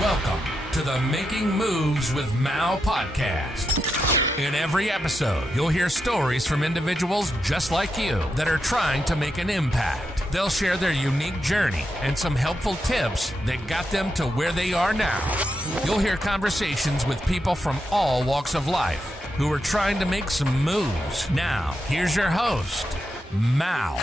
Welcome to the Making Moves with Mal podcast. In every episode, you'll hear stories from individuals just like you that are trying to make an impact. They'll share their unique journey and some helpful tips that got them to where they are now. You'll hear conversations with people from all walks of life who are trying to make some moves. Now, here's your host, Mal.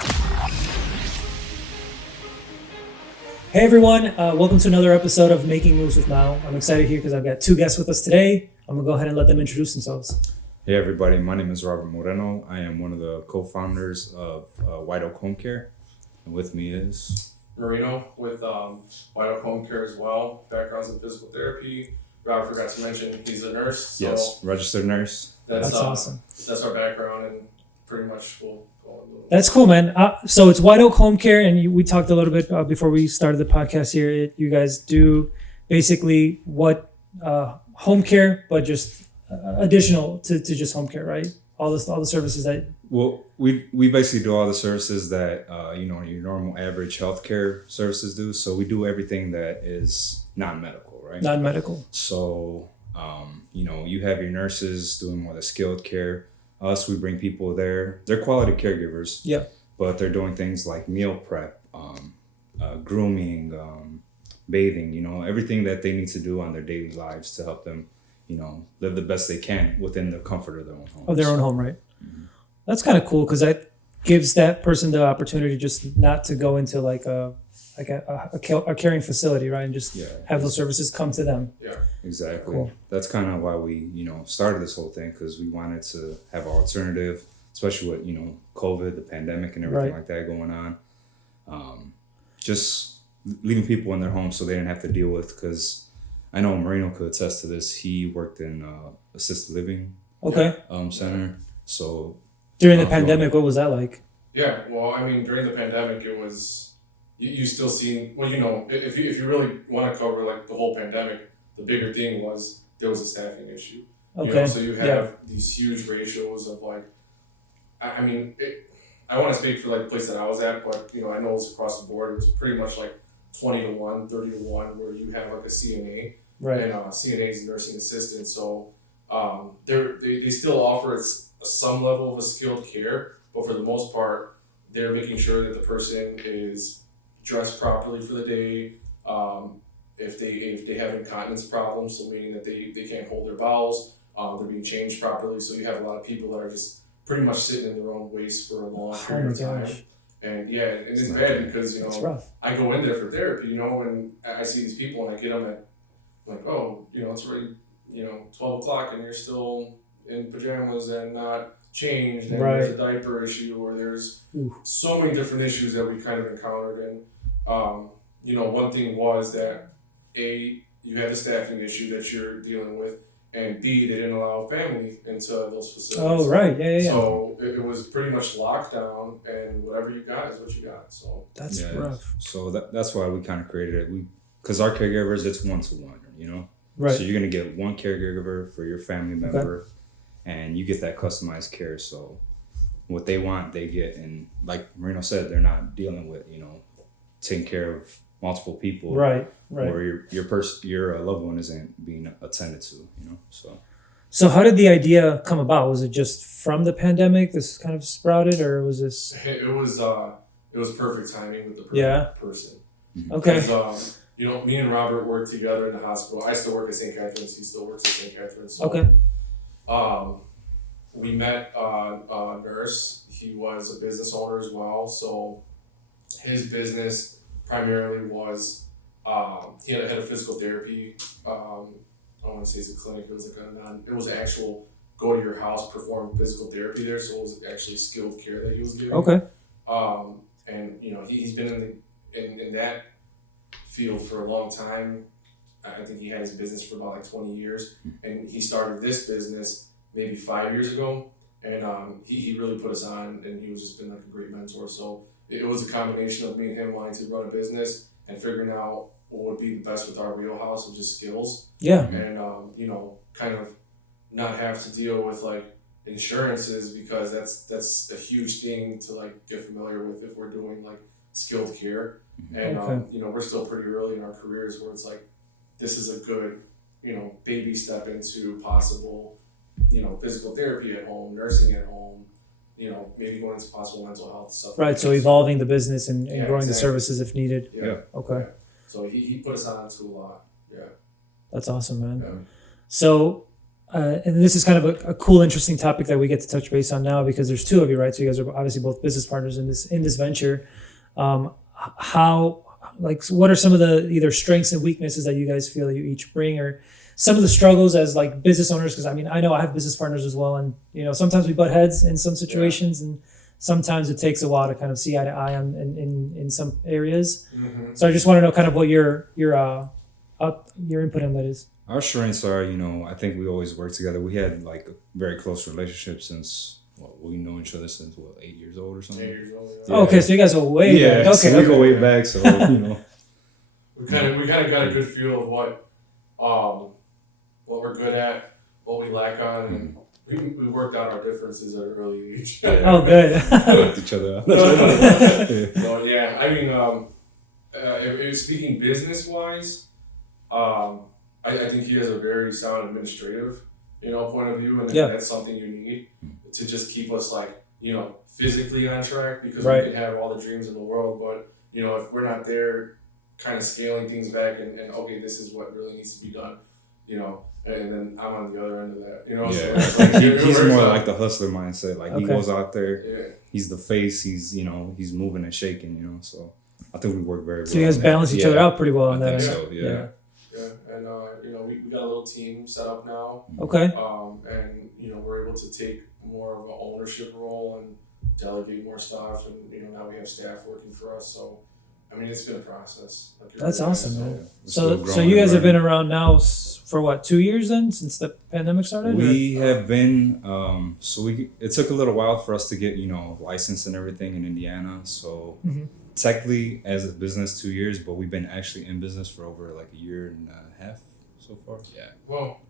Hey everyone, welcome to another episode of Making Moves with Mal. I'm excited here because I've got two guests with us today. I'm going to go ahead and let them introduce themselves. Hey everybody, my name is Robert Marino. I am one of the co-founders of White Oak Homecare. And with me is... Marino with White Oak Homecare as well. Backgrounds in physical therapy. Robert forgot to mention he's a nurse. So yes, registered nurse. That's awesome. That's our background, and pretty much we'll go a little. That's cool, man. So it's White Oak Homecare, and we talked a little bit before we started the podcast here. You guys do basically what home care, but just additional to just home care, right? All the services that... Well, we basically do all the services that your normal average healthcare services do. So we do everything that is non-medical, right? Non-medical. So you have your nurses doing more of the skilled care. Us, we bring people there. They're quality caregivers. Yeah. But they're doing things like meal prep, grooming, bathing. Everything that they need to do on their daily lives to help them, live the best they can within the comfort of their own home. Of their own home, right? Mm-hmm. That's kind of cool because that gives that person the opportunity just not to go into like a caring facility, right? And just have those services come to them. Yeah, exactly. Cool. That's kind of why we, started this whole thing, because we wanted to have an alternative, especially with, COVID, the pandemic and everything like that going on. Just leaving people in their homes so they didn't have to deal with, because I know Marino could attest to this. He worked in assisted living center. So during the pandemic, what was that like? Yeah, well, I mean, during the pandemic, it was you still seen. Well, if you really want to cover like the whole pandemic, the bigger thing was there was a staffing issue. Okay. So you have these huge ratios of like, I mean, I want to speak for like the place that I was at, but I know it's across the board. It was pretty much like 20-1, 30-1, where you have like a CNA, right? And CNA is nursing assistant, so they still offer some level of a skilled care, but for the most part, they're making sure that the person is dressed properly for the day. If they have incontinence problems, so meaning that they can't hold their bowels, they're being changed properly. So you have a lot of people that are just pretty much sitting in their own waste for a long period of time. And it's bad because I go in there for therapy, and I see these people and I get them at like, it's already 12 o'clock and you're still in pajamas and not changed, and there's a diaper issue, or there's so many different issues that we kind of encountered. And one thing was that A, you had the staffing issue that you're dealing with, and B, they didn't allow family into those facilities. Oh, right. Yeah. So it was pretty much lockdown, and whatever you got is what you got. So that's rough. So that's why we kind of created it. Because our caregivers, it's 1-to-1, Right. So you're going to get one caregiver for your family member, and you get that customized care. So what they want, they get. And like Marino said, they're not dealing with, taking care of multiple people. Right. Or your loved one isn't being attended to, So how did the idea come about? Was it just from the pandemic this kind of sprouted, or was this... It was perfect timing with the perfect person. Mm-hmm. Okay. Because, me and Robert worked together in the hospital. I still work at St. Catherine's. He still works at St. Catherine's. So, we met a nurse. He was a business owner as well. So his business primarily was, he had a physical therapy. I don't want to say it's a clinic. It was it was actual go to your house, perform physical therapy there. So it was actually skilled care that he was giving. Okay. And he's been in that field for a long time. I think he had his business for about like 20 years, and he started this business maybe 5 years ago, and he really put us on, and he was just been like a great mentor. So it was a combination of me and him wanting to run a business and figuring out what would be the best with our wheelhouse of just skills. Yeah. And kind of not have to deal with like insurances, because that's a huge thing to like get familiar with if we're doing like skilled care. And we're still pretty early in our careers where it's like this is a good, baby step into possible, physical therapy at home, nursing at home, maybe going into possible mental health stuff. Right. So evolving the business and growing the exactly. services if needed. Yeah. Okay. Yeah. So he put us on to a lot. Yeah. That's awesome, man. Yeah. So, and this is kind of a cool, interesting topic that we get to touch base on now because there's two of you, right? So you guys are obviously both business partners in this venture. What are some of the either strengths and weaknesses that you guys feel that you each bring, or some of the struggles as like business owners? Because I mean, I know I have business partners as well, and sometimes we butt heads in some situations, and sometimes it takes a while to kind of see eye to eye on in some areas. Mm-hmm. So I just want to know kind of what your input on that is. Our strengths are, I think we always work together. We had like a very close relationship since we know each other since 8 years old or something. 8 years old. Yeah. Oh, okay, so you guys are way back. Okay, so we go way back. So we kind of got a good feel of what we're good at, what we lack on, and we worked out our differences at an early age. Oh, good. helped each other out. So yeah, I mean, if speaking business wise, I think he has a very sound administrative, point of view, and that's something you need to just keep us physically on track, because we can have all the dreams in the world, but if we're not there, kind of scaling things back and okay, this is what really needs to be done, and then I'm on the other end of that, Yeah. So He's more like the hustler mindset. Like he goes out there, yeah. he's the face. He's he's moving and shaking. So I think we work very well. So you guys balance each other out pretty well on I that. think so. Yeah. Yeah, and we got a little team set up now. Okay. And we're able to take more of an ownership role and delegate more stuff, and now we have staff working for us. So, I mean, it's been a process. That's awesome, man. Yeah. So you guys have been around now for what, 2 years then, since the pandemic started? We have been. It took a little while for us to get licensed and everything in Indiana. So. Mm-hmm. Technically, as a business, 2 years, but we've been actually in business for over like a year and a half so far. Yeah. Well,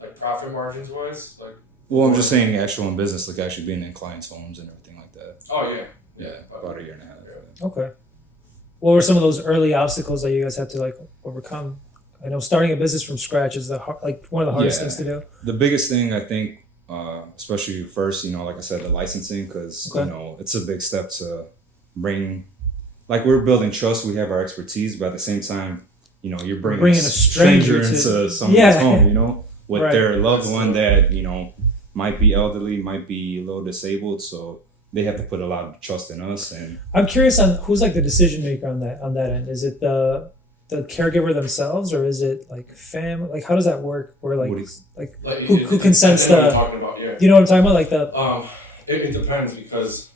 like profit margins wise, like. Well, I'm just saying actual in business, like actually being in clients' homes and everything like that. Oh yeah. Yeah, about a year and a half. Yeah. Okay. What were some of those early obstacles that you guys had to overcome? I know starting a business from scratch is one of the hardest things to do. The biggest thing I think, especially first, like I said, the licensing, because it's a big step to bring. Like we're building trust, we have our expertise, but at the same time, you're bringing a stranger into someone's home, with their loved one that might be elderly, might be a little disabled, so they have to put a lot of trust in us. And I'm curious on who's the decision maker on that end. Is it the caregiver themselves, or is it family? How does that work? Where who consents the? Talking about, yeah. You know what I'm talking about? It depends, because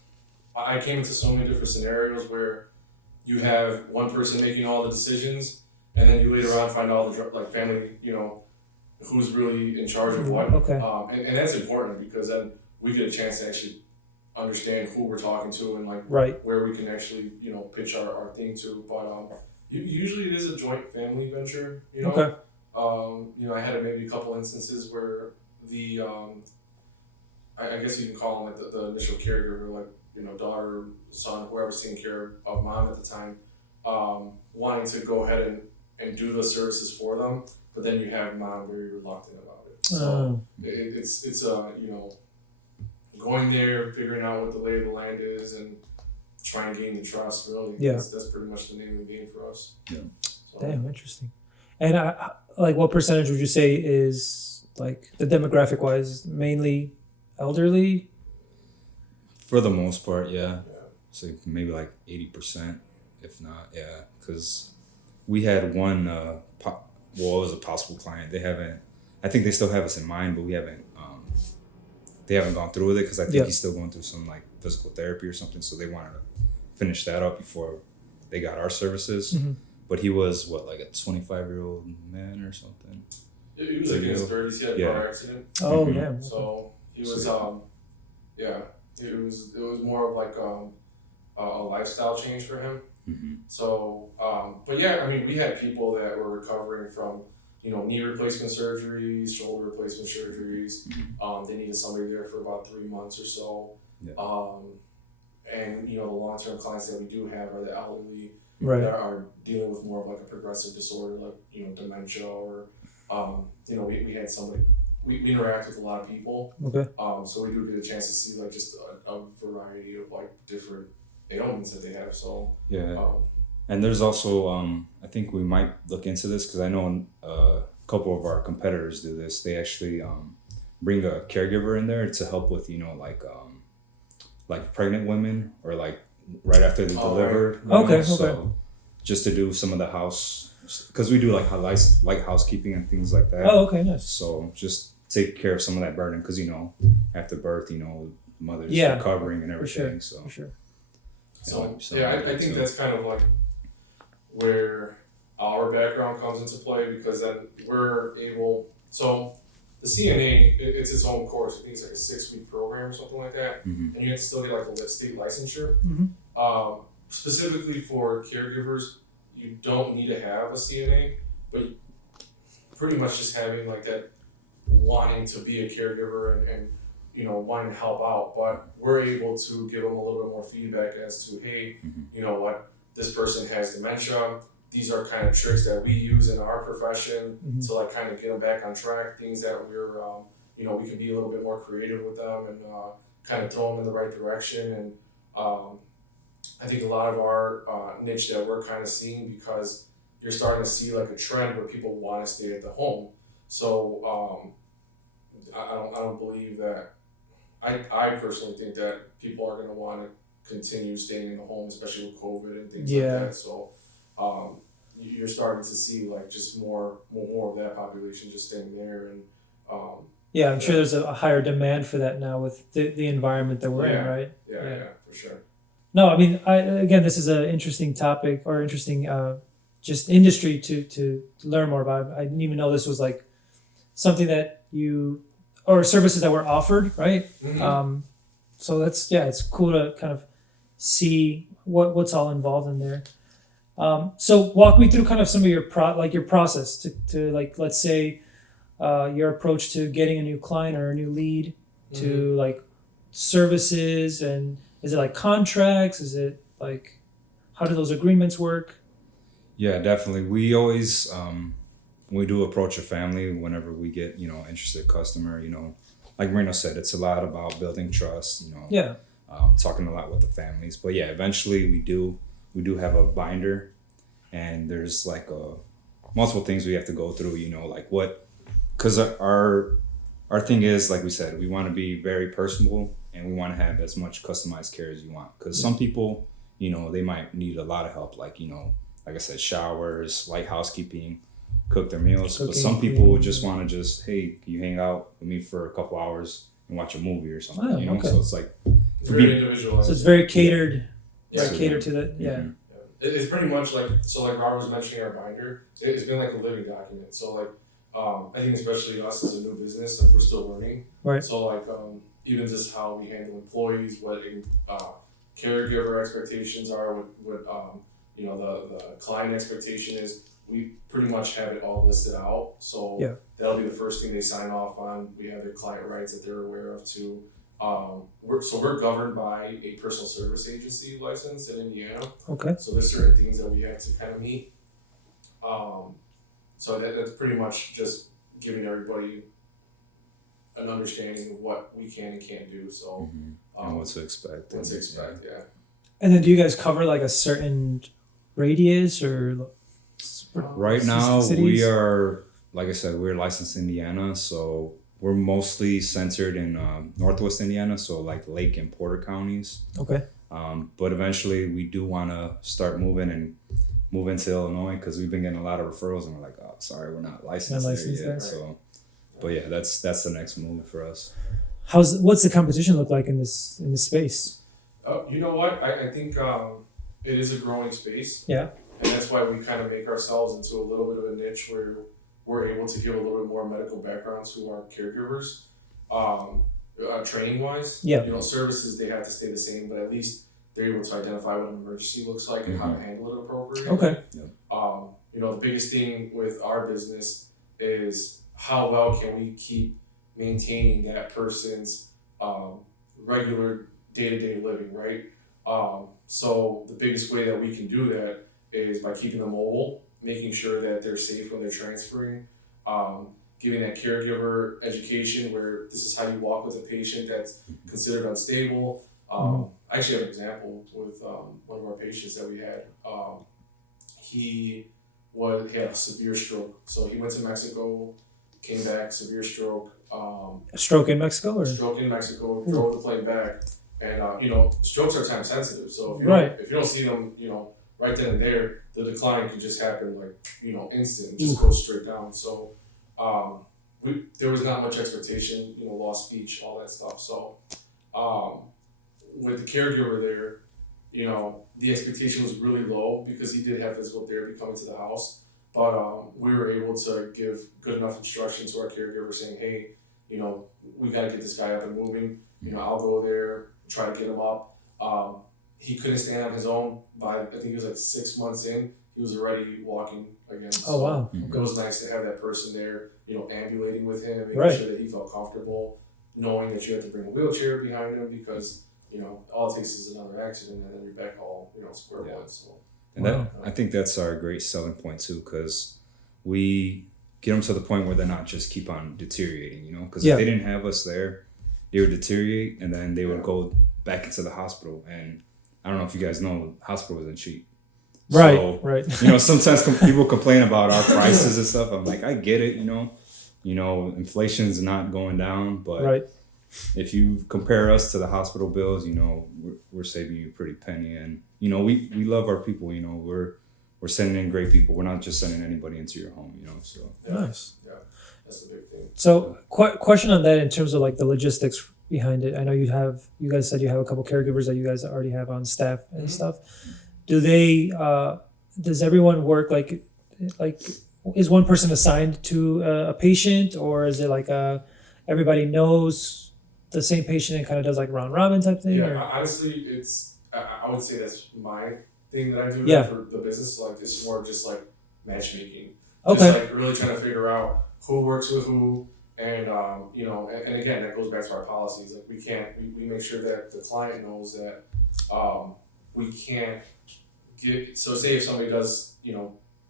I came into so many different scenarios where you have one person making all the decisions, and then you later on find all the family, who's really in charge of what. Okay. And that's important, because then we get a chance to actually understand who we're talking to and where we can actually pitch our thing to. But usually it is a joint family venture. Okay. I had maybe a couple instances where the I guess you can call them the initial caregiver, daughter, son, whoever's taking care of mom at the time, wanting to go ahead and do the services for them, but then you have mom very reluctant about it. So it's going there, figuring out what the lay of the land is, and trying to gain the trust. Really, that's pretty much the name of the game for us. Yeah. So. Damn, interesting. And what percentage would you say is the demographic wise mainly elderly? For the most part, yeah. So maybe 80%, if not, yeah. Because we had one, it was a possible client. I think they still have us in mind, but we haven't, they haven't gone through with it, because I think he's still going through some physical therapy or something. So they wanted to finish that up before they got our services. Mm-hmm. But he was a 25-year-old man or something. He was in his 30s. He had a car accident. Oh, yeah. So he was, It was more of a lifestyle change for him. Mm-hmm. So, but yeah, I mean, we had people that were recovering from, knee replacement surgeries, shoulder replacement surgeries. Mm-hmm. They needed somebody there for about 3 months or so. Yeah. And the long-term clients that we do have are the elderly, Right. that are dealing with more of like a progressive disorder, like, you know, dementia, or, you know, we had somebody, we interact with a lot of people. Okay. So we do get a chance to see like just a variety of like different ailments that they have. So, Yeah. And there's also, I think we might look into this because I know a couple of our competitors do this. They actually bring a caregiver in there to help with, you know, like pregnant women or like right after they deliver. Right. Okay, So just to do some of the house, because we do like housekeeping and things like that. Oh, okay, nice. So just take care of some of that burden because, you know, after birth, you know, mother's Yeah, recovering and For everything. sure. So For sure. So Yeah, yeah, I think that's kind of like where our background comes into play, because then we're able. So the CNA, it's its own course. I think it's like a 6-week program or something like that, Mhm. and you have to still get like a state licensure. Mhm. Specifically for caregivers, you don't need to have a CNA, but pretty much just having like that wanting to be a caregiver and you know, wanting to help out, but we're able to give them a little bit more feedback as to, hey, you know what, this person has dementia. These are kind of tricks that we use in our profession Mhm. to like kind of get them back on track. Things that we're, you know, we can be a little bit more creative with them and kind of throw them in the right direction. And I think a lot of our niche that we're kind of seeing, because you're starting to see like a trend where people want to stay at the home. So I don't believe that. I personally think that people are going to want to continue staying in the home, especially with COVID and things like that. So you're starting to see like just more of that population just staying there. And Yeah, I'm sure there's a higher demand for that now with the environment that we're in, right? Yeah, for sure. No, I mean, again, this is an interesting topic or interesting just industry to learn more about. I didn't even know this was like something that or services that were offered, right? Mm-hmm. So it's cool to kind of see what's all involved in there. So walk me through kind of some of your process to like, let's say your approach to getting a new client or a new lead, to like services, and is it like contracts? Is it like, how do those agreements work? Yeah, definitely. We always we do approach a family whenever we get, you know, interested customer. You know, like Marino said, it's a lot about building trust. You know, Yeah. Talking a lot with the families. But yeah, eventually we do have a binder, and there's like multiple things we have to go through. You know, like because our thing is, like we said, we want to be very personable, and we want to have as much customized care as you want. Because some people, you know, they might need a lot of help, like, you know, like I said, showers, light housekeeping, cook their meals. But some people would just want to hey, can you hang out with me for a couple hours and watch a movie or something? Oh, you know, okay. so it's like Very individualized. So it's very catered. Yeah. Catered to the Mhm. It's pretty much like, so like Robert was mentioning our binder, it's been like a living document. So like, I think especially us as a new business, like we're still learning. Right. So like, even just how we handle employees, what caregiver expectations are, what you know, the client expectation is, we pretty much have it all listed out. So that'll be the first thing they sign off on. We have their client rights that they're aware of too. We're governed by a personal service agency license in Indiana. Okay. So there's certain things that we have to kind of meet. So that's pretty much just giving everybody an understanding of what we can and can't do. So and what to expect. Yeah. And then do you guys cover like a certain radius or? Right now, cities? we are, like I said, we're licensed in Indiana, so we're mostly centered in Northwest Indiana, so like Lake and Porter counties. Okay. But eventually, we do want to start moving into Illinois, because we've been getting a lot of referrals, and we're like, oh, sorry, we're not licensed there yet. there. So, but yeah, that's the next move for us. What's the competition look like in this space? Oh, you know what? I think it is a growing space. Yeah. And that's why we kind of make ourselves into a little bit of a niche where we're able to give a little bit more medical background to our caregivers, training wise. Yeah. You know, services, they have to stay the same, but at least they're able to identify what an emergency looks like and how to handle it appropriately. Okay. You know, the biggest thing with our business is how well can we keep maintaining that person's regular day-to-day living, right? So the biggest way that we can do that is by keeping them mobile, making sure that they're safe when they're transferring, giving that caregiver education where this is how you walk with a patient that's considered unstable. I actually have an example with one of our patients that we had. He had a severe stroke. So he went to Mexico, came back, severe stroke. A stroke in Mexico? Or? Stroke in Mexico, drove the plane back. And, strokes are time sensitive. So if you don't see them, right then and there, the decline can just happen instant, just go straight down. So there was not much expectation, lost speech, all that stuff. So with the caregiver there, the expectation was really low because he did have physical therapy coming to the house. But we were able to give good enough instruction to our caregiver saying, hey, we got to get this guy up and moving. I'll go there, try to get him up. He couldn't stand on his own. By I think he was 6 months in, he was already walking again. Oh, wow. It was nice to have that person there, ambulating with him, making Right. sure that he felt comfortable, knowing that you have to bring a wheelchair behind him because, all it takes is another accident and then you're back all, square one. So. And I think that's our great selling point too, because we get them to the point where they're not just keep on deteriorating, because if they didn't have us there, they would deteriorate and then they would go back into the hospital. And I don't know if you guys know, hospital isn't cheap. Right, so, right. Sometimes people complain about our prices and stuff. I'm like, I get it, inflation's not going down, but right. if you compare us to the hospital bills, we're saving you a pretty penny. And, we love our people, we're sending in great people. We're not just sending anybody into your home, so. Nice. Yeah, that's the big thing. So question on that in terms of the logistics behind it. I know you guys said you have a couple caregivers that you guys already have on staff and stuff. Do they, does everyone work is one person assigned to a patient, or is it everybody knows the same patient and kind of does round robin type thing? Yeah, or? honestly, I would say that's my thing that I do for the business. It's more just matchmaking. Okay. Just really trying to figure out who works with who, and and again that goes back to our policies. We make sure that the client knows that we can't give. So say if somebody does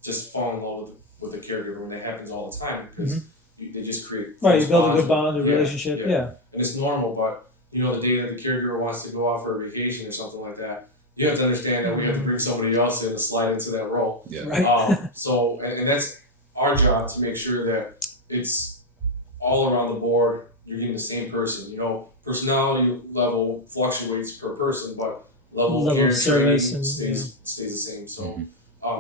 just fall in love with a caregiver, and that happens all the time because they just create You build a good bond, a relationship. Yeah. And it's normal, but the day that the caregiver wants to go off for a vacation or something like that, you have to understand that we have to bring somebody else in to slide into that role. Yeah. Right. So that's our job to make sure that it's all around the board. You're getting the same person. Personality level fluctuates per person, but level of care of service training and, stays the same. So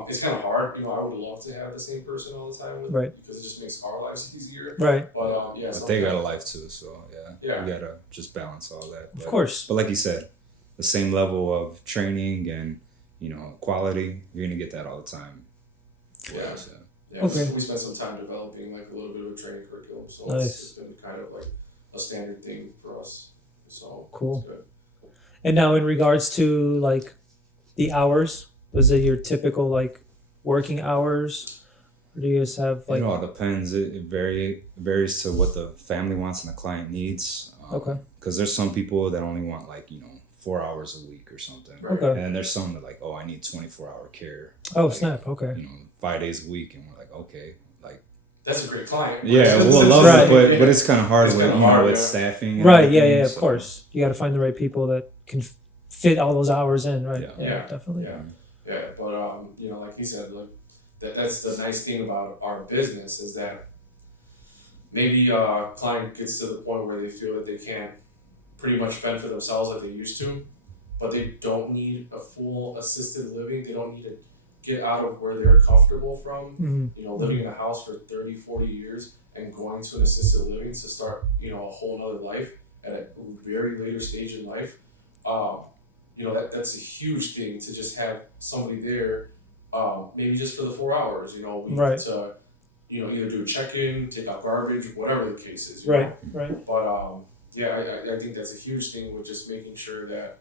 it's kind of hard. I would love to have the same person all the time with Right. because it just makes our lives easier. Right. But But they got a life too, so Yeah. we gotta just balance all that. Of course. But like you said, the same level of training and quality, you're gonna get that all the time. Yeah. So, Yeah, Okay. we spent some time developing a little bit of a training curriculum, so Nice. it's been kind of a standard thing for us. So Cool. it's good. And now in regards to the hours, was it your typical working hours? Or do you guys have it all depends. It varies to what the family wants and the client needs. Okay. Because there's some people that only want 4 hours a week or something. Okay. And there's some that I need 24-hour care. Oh, snap. Okay. 5 days a week, and we're like, okay, That's a great client. yeah, we'll love Right. it, but it's kind of hard It's with kinda hard, with yeah. staffing. And Right. Yeah. everything, Yeah. Of so- course. You got to find the right people that can fit all those hours in. Right. Yeah. Yeah. Definitely. Yeah, but like he said, that's the nice thing about our business is that maybe a client gets to the point where they feel that they can't pretty much fend for themselves like they used to, but they don't need a full assisted living. They don't need to get out of where they're comfortable from, Mm-hmm. living in a house for 30, 40 years and going to an assisted living to start, a whole nother life at a very later stage in life. That's a huge thing to just have somebody there, maybe just for the 4 hours, Right. to, either do a check-in, take out garbage, whatever the case is. you Right. know. Right. But I think that's a huge thing with just making sure that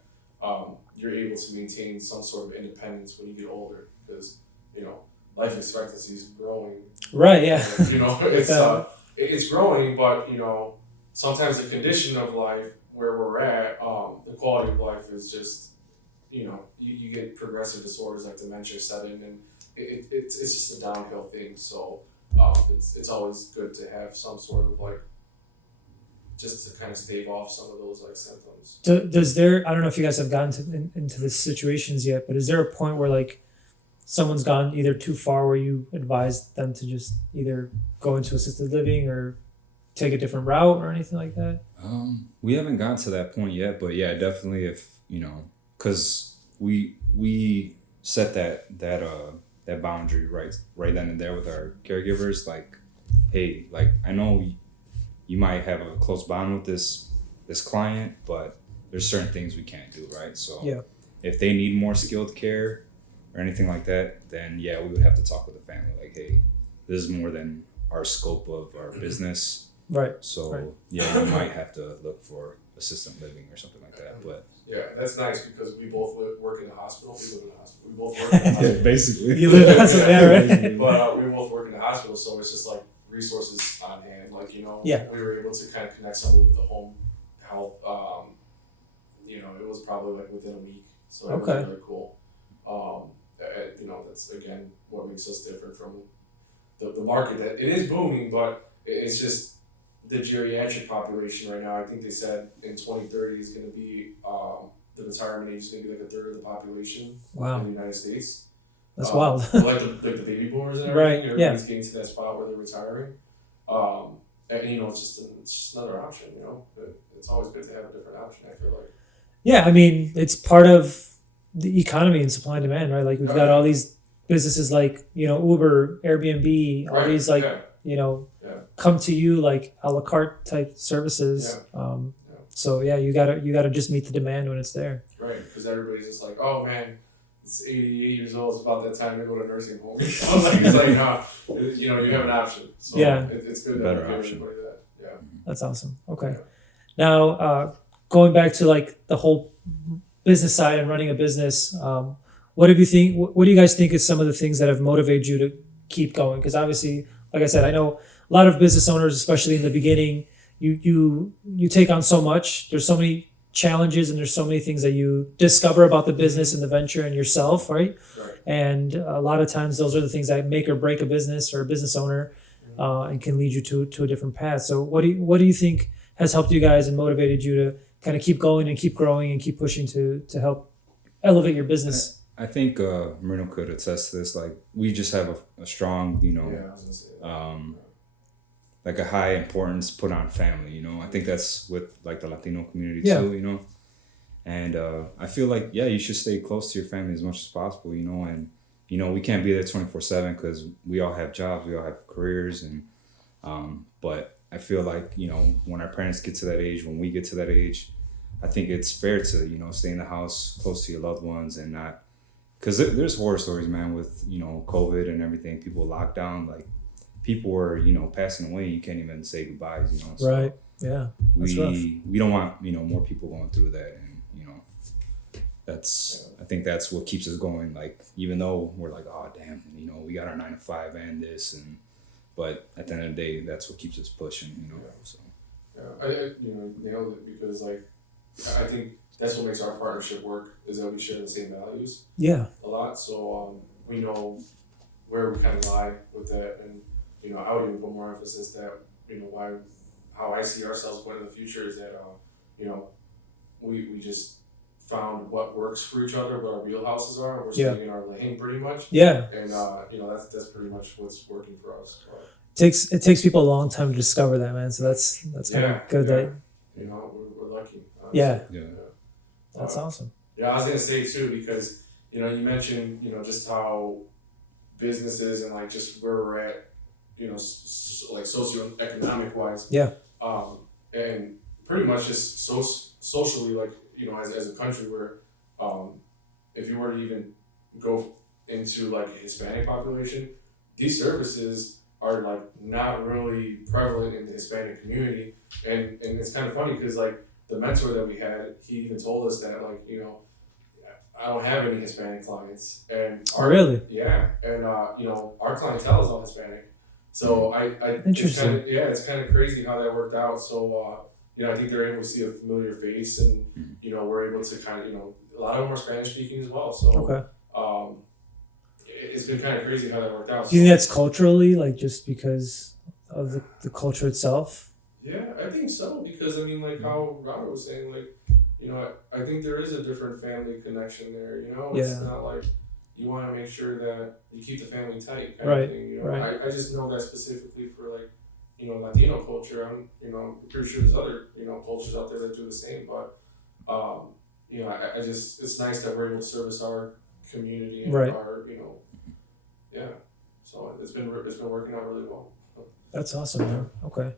you're able to maintain some sort of independence when you get older, because life expectancy is growing. Right. Yeah. It's growing, but sometimes the condition of life where we're at, the quality of life is just you get progressive disorders like dementia setting, and it's just a downhill thing. So it's always good to have some sort of like, just to kind of stave off some of those like symptoms. Does there? I don't know if you guys have gotten into the situations yet, but is there a point where like someone's gone either too far where you advise them to just either go into assisted living or take a different route or anything like that? We haven't gotten to that point yet, but yeah, definitely if, because we set that boundary right then and there with our caregivers, like, hey, like, I know you might have a close bond with this client, but there's certain things we can't do, right? So yeah, if they need more skilled care or anything like that, then yeah, we would have to talk with the family, like, hey, this is more than our scope of our business. right. So Right. yeah, we might have to look for assisted living or something like that. But Yeah, that's nice because we both work in the hospital. We live in the hospital. We both work in the hospital. basically. You live in the hospital, yeah, right? But we both work in the hospital, so it's just like resources on hand. Like, Yeah. we were able to kind of connect somebody with the home health. It was probably like within a week. So it Okay. was really cool. That's again what makes us different from the market. That it is booming, but it's just the geriatric population right now. I think they said in 2030 is going to be the retirement age is going to be like a third of the population Wow. in the United States. That's wild. like the baby boomers and everything. Right, yeah. Everybody's getting to that spot where they're retiring. And it's just another option. It's always good to have a different option. I feel like. Yeah, I mean, it's part of the economy and supply and demand, right? Like we've got all these businesses like, Uber, Airbnb, all Right, these like, yeah. come to you like a la carte type services. So yeah, you gotta just meet the demand when it's there. Right, because everybody's just like, oh man, it's 88 years old. It's about that time to go to a nursing home. It's like, nah, you have an option. So Yeah. it's good to Better give option. everybody that. Yeah. That's awesome. Okay. Yeah. Now, going back to like the whole business side and running a business, what do you guys think is some of the things that have motivated you to keep going? Because obviously, like I said, I know a lot of business owners, especially in the beginning, you take on so much. There's so many challenges and there's so many things that you discover about the business and the venture and yourself, right? Right. And a lot of times those are the things that make or break a business or a business owner, and can lead you to a different path. So what do you think has helped you guys and motivated you to kind of keep going and keep growing and keep pushing to help elevate your business? I think Marino could attest to this. Like, we just have a strong, Yeah, I was gonna say that. like a high importance put on family. I think that's with like the Latino community Yeah. too. And I feel like, yeah, you should stay close to your family as much as possible. And we can't be there 24/7 because we all have jobs, we all have careers, and but I feel like when our parents get to that age, when we get to that age, I think it's fair to stay in the house close to your loved ones and not. Because there's horror stories, man, with, COVID and everything, people locked down, like, people were, passing away, and you can't even say goodbyes, So Right. Yeah. That's rough. we don't want, more people going through that. And, I think that's what keeps us going. Like, even though we're like, oh, damn, we got our 9 to 5 and this, but at the end of the day, that's what keeps us pushing, so. Yeah, I nailed it because like I think that's what makes our partnership work is that we share the same values Yeah. a lot. So we know where we kind of lie with that, and I would even put more emphasis that how I see ourselves going in the future is that we just found what works for each other, what our wheelhouses are, and we're Yeah. staying in our lane pretty much. Yeah. And that's pretty much what's working for us. But, It takes people a long time to discover that, man. So that's kind of good that we're lucky. Honestly. Yeah. Yeah. That's awesome. Yeah, I was gonna say too because you mentioned just how businesses and like just where we're at, like socioeconomic wise. Yeah. And pretty much just socially, like as a country, where if you were to even go into like a Hispanic population, these services are like not really prevalent in the Hispanic community, and it's kind of funny because like the mentor that we had, he even told us that like I don't have any Hispanic clients, and Really? Yeah, and our clientele is all Hispanic, so I Interesting. it's kind of crazy how that worked out. So I think they're able to see a familiar face, and we're able to kind of a lot of them are Spanish speaking as well. So Okay. It's been kind of crazy how that worked out. Do you think that's culturally, like just because of the culture itself? Yeah, I think so, because I mean, like how Robert was saying, like, I think there is a different family connection there. It's not like you want to make sure that you keep the family tight kind of thing. Right. I just know that specifically for like Latino culture. I'm pretty sure there's other cultures out there that do the same, but I just, it's nice that we're able to service our community and our so it's been working out really well. That's awesome, man. Okay.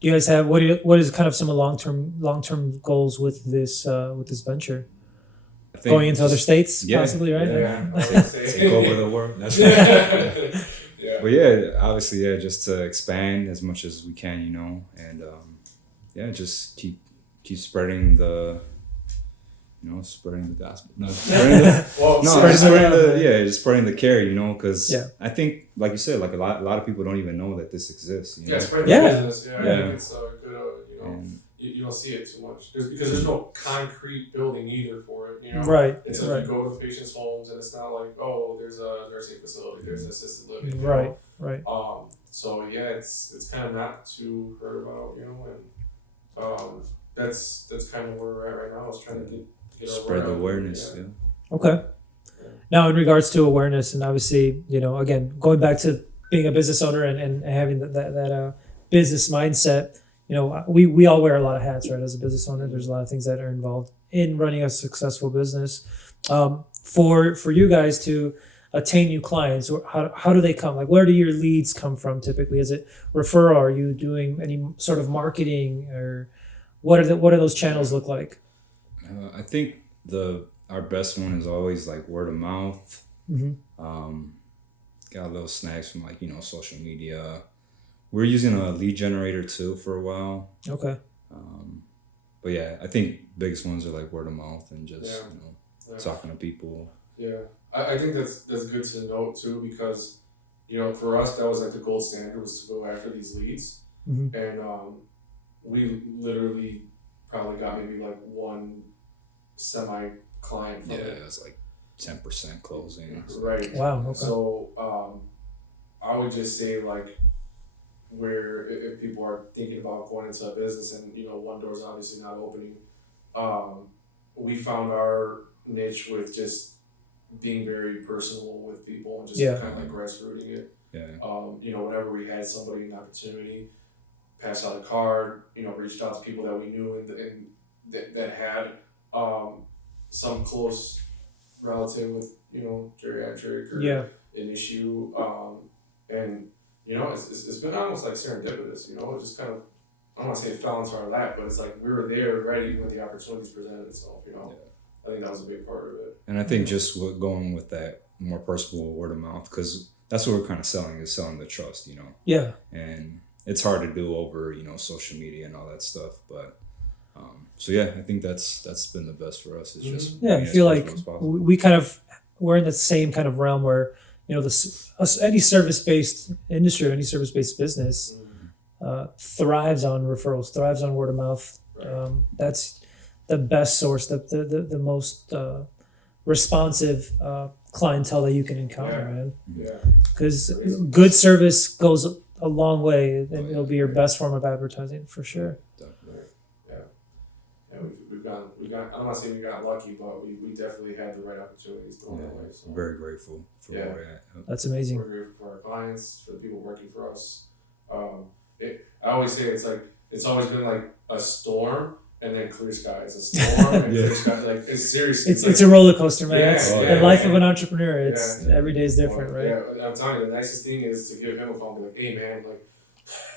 Do you guys have what is kind of some long term goals with this venture? I think going into other states, possibly, right? Yeah, I would say. Take over the world. That's right. Yeah. But yeah, obviously, just to expand as much as we can, and just keep spreading the. Spreading the gospel. No, spreading the, just spreading the care, because I think, like you said, like a lot of people don't even know that this exists. Yeah, spreading the business. Yeah, I think it's good. You don't see it too much because there's no concrete building either for it. Right. It's like you go to the patient's homes, and it's not like, oh, there's a nursing facility, there's an assisted living. Right. So yeah, it's kind of not too heard about, and that's kind of where we're at right now. Is trying to get spread the awareness. Yeah. Okay. Now, in regards to awareness, and obviously, again, going back to being a business owner and having that business mindset, we all wear a lot of hats, right? As a business owner, there's a lot of things that are involved in running a successful business. For you guys to attain new clients, or how do they come? Like, where do your leads come from typically? Is it referral? Are you doing any sort of marketing, or what are those channels look like? I think our best one is always like word of mouth. Mm-hmm. Got a little snags from like social media. We're using a lead generator too for a while. Okay. But yeah, I think biggest ones are like word of mouth and just talking to people. Yeah, I think that's good to note too, because for us that was like the gold standard, was to go after these leads, and we literally probably got maybe like one semi-client from it. It was like 10% closing. Right. Wow. Okay. So I would just say, like, where if people are thinking about going into a business and one door is obviously not opening, we found our niche with just being very personal with people and just kind of like grassrooting it. Yeah. Whenever we had somebody an opportunity, passed out a card, reached out to people that we knew and that had some close relative with geriatric or an issue, and it's been almost like serendipitous. It just kind of, I don't want to say it fell into our lap, but it's like we were there ready when the opportunities presented itself. I think that was a big part of it. And I think just going with that more personal word of mouth, because that's what we're kind of selling the trust. Yeah. And it's hard to do over social media and all that stuff, but so yeah, I think that's been the best for us. Is just I feel like we're in the same kind of realm where any service-based industry, any service-based business thrives on referrals, thrives on word of mouth. Right. That's the best source, the most responsive clientele that you can encounter, man. Yeah. Because good service goes a long way, and it'll be your best form of advertising for sure. We got. I don't want to say we got lucky, but we definitely had the right opportunities going that way. So. I'm very grateful for where we're at. That's amazing. We're grateful for our clients, for the people working for us. I always say it's always been like a storm and then clear skies. A storm and clear skies. Like it's seriously. It's a roller coaster, man. Yeah, the life of an entrepreneur. Every day is different, right? Yeah, I'm telling you, the nicest thing is to give him a phone and be like, "Hey, man, like."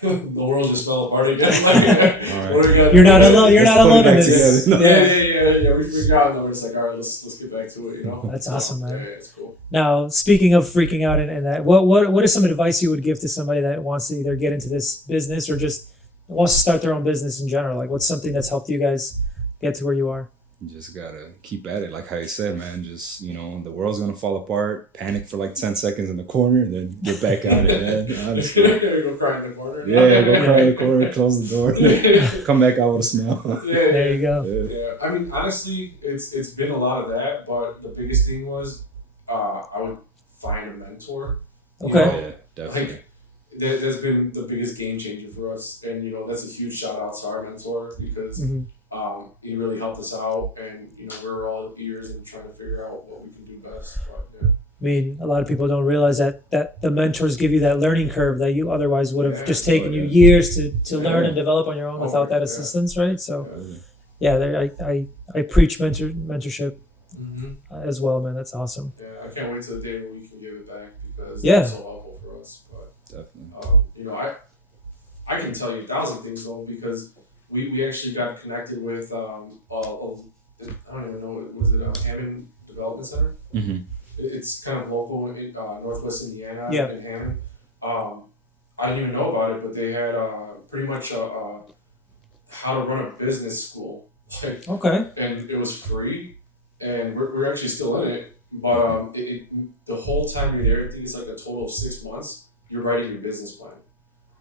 The world just fell apart again. Right. What are we gonna You're not alone. You're not alone in this. Yeah. We freak out, and we're just like, all right, let's get back to it. That's awesome, man. Yeah, it's cool. Now, speaking of freaking out and that, what is some advice you would give to somebody that wants to either get into this business or just wants to start their own business in general? Like, what's something that's helped you guys get to where you are? You just gotta keep at it, like how you said, man. Just, you know, the world's gonna fall apart. Panic for like 10 seconds in the corner, and then get back on it, man. Honestly. Go cry in the corner. Yeah, go cry in the corner, close the door, come back out with a smile. Yeah, There you go. Yeah, I mean, honestly, it's been a lot of that, but the biggest thing was I would find a mentor. Okay. Yeah, definitely. Like, that's been the biggest game changer for us, and you know that's a huge shout out to our mentor because he really helped us out, and you know we're all ears and trying to figure out what we can do best. But yeah. I mean, a lot of people don't realize that the mentors give you that learning curve that you otherwise would have just taken you years to learn and develop on your own without that assistance, right? So, I preach mentorship as well, man. That's awesome. Yeah, I can't wait till the day where we can give it back because Yeah. it's so helpful for us. But Definitely. you know, I can tell you 1,000 things though because we actually got connected with I don't even know, was it Hammond Development Center? Mm-hmm. It's kind of local in Northwest Indiana Yeah. in Hammond. I didn't even know about it, but they had pretty much how to run a business school, like, Okay. and it was free, and we're actually still in it. But the whole time you're there, I think it's like a total of 6 months. You're writing your business plan,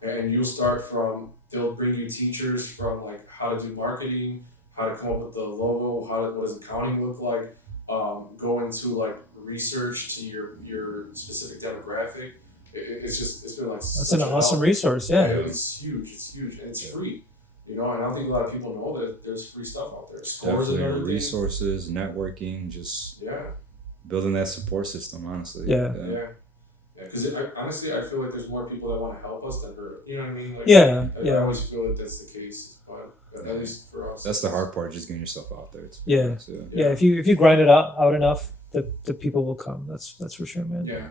and you'll start from. They'll bring you teachers from like how to do marketing, how to come up with the logo, what does accounting look like, go into like research to your specific demographic. It's been like That's an awesome resource. Yeah. It's huge, and it's free. You know, and I don't think a lot of people know that there's free stuff out there. Scores and Definitely everything. resources, networking, just Yeah. building that support system, honestly. Yeah. Because honestly, I feel like there's more people that want to help us than hurt. You know what I mean? Like, Yeah. I always feel like that's the case, but at least for us, That's the hard part, just getting yourself out there. Yeah. So, Yeah. If you grind it out enough, the people will come. That's for sure, man. Yeah.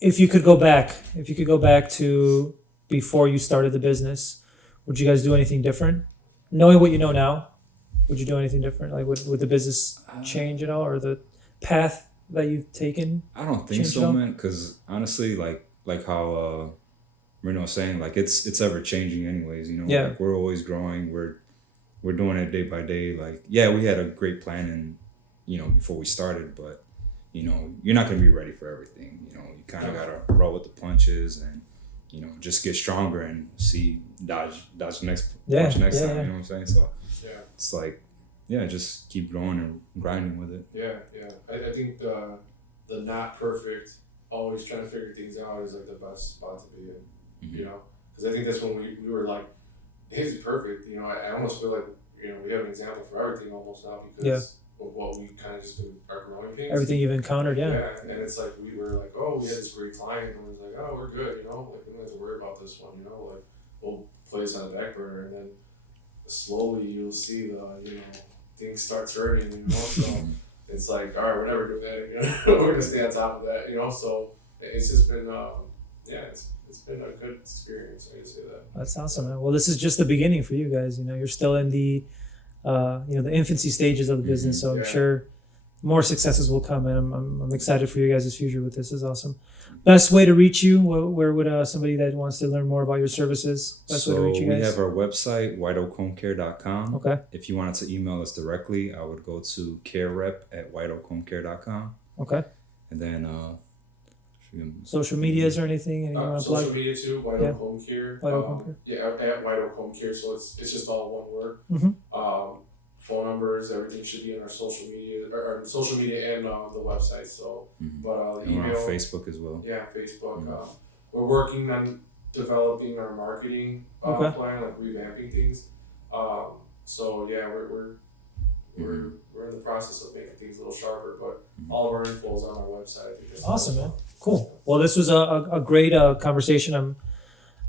If you could go back to before you started the business, would you guys do anything different? Knowing what you know now, would you do anything different? Like, would the business change at all, or the path that you've taken? I don't think so, man. Because honestly, like how Marino was saying, like it's ever changing, anyways. You know, Yeah. like we're always growing. We're doing it day by day. Like, yeah, we had a great plan, and you know, before we started, but you know, you're not gonna be ready for everything. You know, you kind of gotta roll with the punches, and you know, just get stronger and dodge the next punch next time. You know what I'm saying? So it's like, just keep growing and grinding with it. Yeah. I think the not perfect, always trying to figure things out is like the best spot to be in. Mm-hmm. You know, because I think that's when we were like, "Hey, perfect." You know, I almost feel like we have an example for everything almost now because of what we kind of just been our growing pains. Everything you've encountered, And it's like we were like, oh, we had this great client, and we was like, oh, we're good. You know, like we don't have to worry about this one. You know, like we'll play this on the back burner, and then slowly you'll see the things start turning. You know, so it's like, all right, we're never doing that again. We're gonna stay on top of that. You know, so it's just been it's been a good experience. I can say that. That's awesome, man. Well, this is just the beginning for you guys. You know, you're still in the the infancy stages of the business, so I'm sure more successes will come, and I'm excited for you guys' future with this. Is awesome. Best way to reach you? Where would somebody that wants to learn more about your services? Best way to reach you guys? We have our website, whiteoakhomecare.com. Okay. If you wanted to email us directly, I would go to carerep@whiteoakhomecare.com. Okay. And then Social medias or anything? Anything you want to Social plug? media too, White Oak Home Care. White Oak Home Care? At White Oak Home Care, so it's just all one word. Mm-hmm. Phone numbers, everything should be in our social media, or social media and the website. So, but the and we're email, on Facebook as well. Yeah, Facebook. We're working on developing our marketing plan, like revamping things. So yeah, we're in the process of making things a little sharper, but all of our info is on our website. Awesome, man. Cool. Well, this was a great conversation. I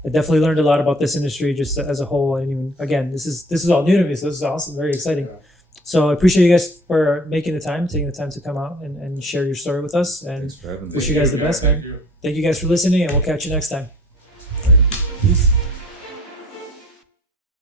definitely learned a lot about this industry just as a whole. And even again, this is all new to me, so this is awesome, very exciting. Yeah. So I appreciate you guys for taking the time to come out and share your story with us. And Thanks for having me. wish you guys the best, man. Thank you guys for listening, and we'll catch you next time.